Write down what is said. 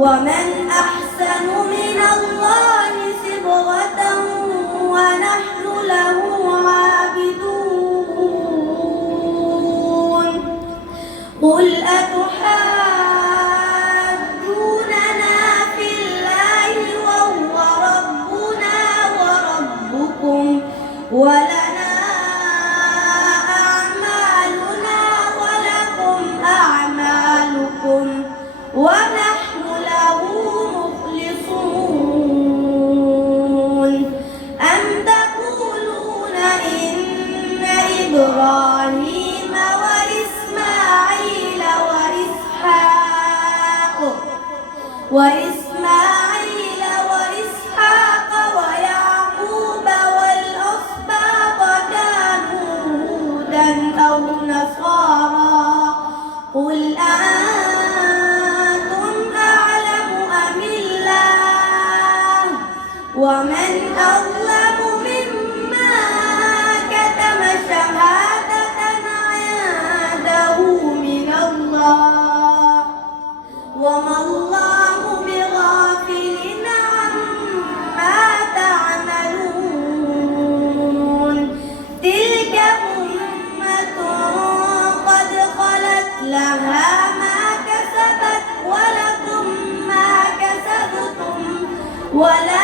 ومن أحسن من الله صبغة ونحن له عابدون قل أتحاجوننا في الله وهو ربنا وربكم ولنا أعمالنا ولكم أعمالكم ونحن له مخلصون أم تقولون إن إبراهيم وإسماعيل وإسحاق ويعقوب والأسباط كانوا هودا أو نصارى قل أنتم أعلم أم الله ومن أظلم ممن كتم شهادة عنده من الله وما الله بغافل عما تعملون تلك أمة قد خلت لها ما كسبت ولكم ما كسبتم ولا